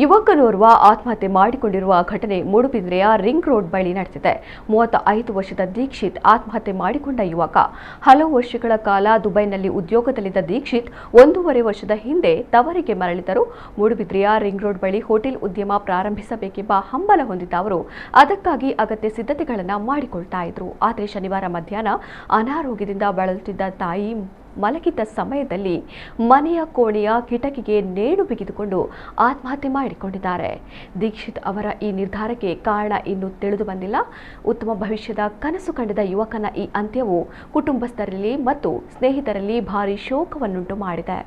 ಯುವಕನೋರ್ವ ಆತ್ಮಹತ್ಯೆ ಮಾಡಿಕೊಂಡಿರುವ ಘಟನೆ ಮೂಡುಬಿದಿರೆಯ ರಿಂಗ್ ರೋಡ್ ಬಳಿ ನಡೆದಿದೆ. 35 ವರ್ಷದ ದೀಕ್ಷಿತ್ ಆತ್ಮಹತ್ಯೆ ಮಾಡಿಕೊಂಡ ಯುವಕ. ಹಲವು ವರ್ಷಗಳ ಕಾಲ ದುಬೈನಲ್ಲಿ ಉದ್ಯೋಗದಲ್ಲಿದ್ದ ದೀಕ್ಷಿತ್ 1.5 ವರ್ಷದ ಹಿಂದೆ ತವರಿಗೆ ಮರಳಿದರು. ಮೂಡುಬಿದಿರೆಯ ರಿಂಗ್ ರೋಡ್ ಬಳಿ ಹೋಟೆಲ್ ಉದ್ಯಮ ಪ್ರಾರಂಭಿಸಬೇಕೆಂಬ ಹಂಬಲ ಹೊಂದಿದ್ದ ಅವರು ಅದಕ್ಕಾಗಿ ಅಗತ್ಯ ಸಿದ್ಧತೆಗಳನ್ನು ಮಾಡಿಕೊಳ್ತಾ ಇದ್ರು. ಆದರೆ ಶನಿವಾರ ಮಧ್ಯಾಹ್ನ ಅನಾರೋಗ್ಯದಿಂದ ಬಳಲುತ್ತಿದ್ದ ತಾಯಿ ಮಲಗಿದ್ದ ಸಮಯದಲ್ಲಿ ಮನೆಯ ಕೋಣೆಯ ಕಿಟಕಿಗೆ ನೇಣು ಬಿಗಿದುಕೊಂಡು ಆತ್ಮಹತ್ಯೆ ಮಾಡಿಕೊಂಡಿದ್ದಾರೆ. ದೀಕ್ಷಿತ್ ಅವರ ಈ ನಿರ್ಧಾರಕ್ಕೆ ಕಾರಣ ಇನ್ನೂ ತಿಳಿದು ಬಂದಿಲ್ಲ. ಉತ್ತಮ ಭವಿಷ್ಯದ ಕನಸು ಕಂಡಿದ್ದ ಯುವಕನ ಈ ಅಂತ್ಯವು ಕುಟುಂಬಸ್ಥರಲ್ಲಿ ಮತ್ತು ಸ್ನೇಹಿತರಲ್ಲಿ ಭಾರೀ ಶೋಕವನ್ನುಂಟು ಮಾಡಿದೆ.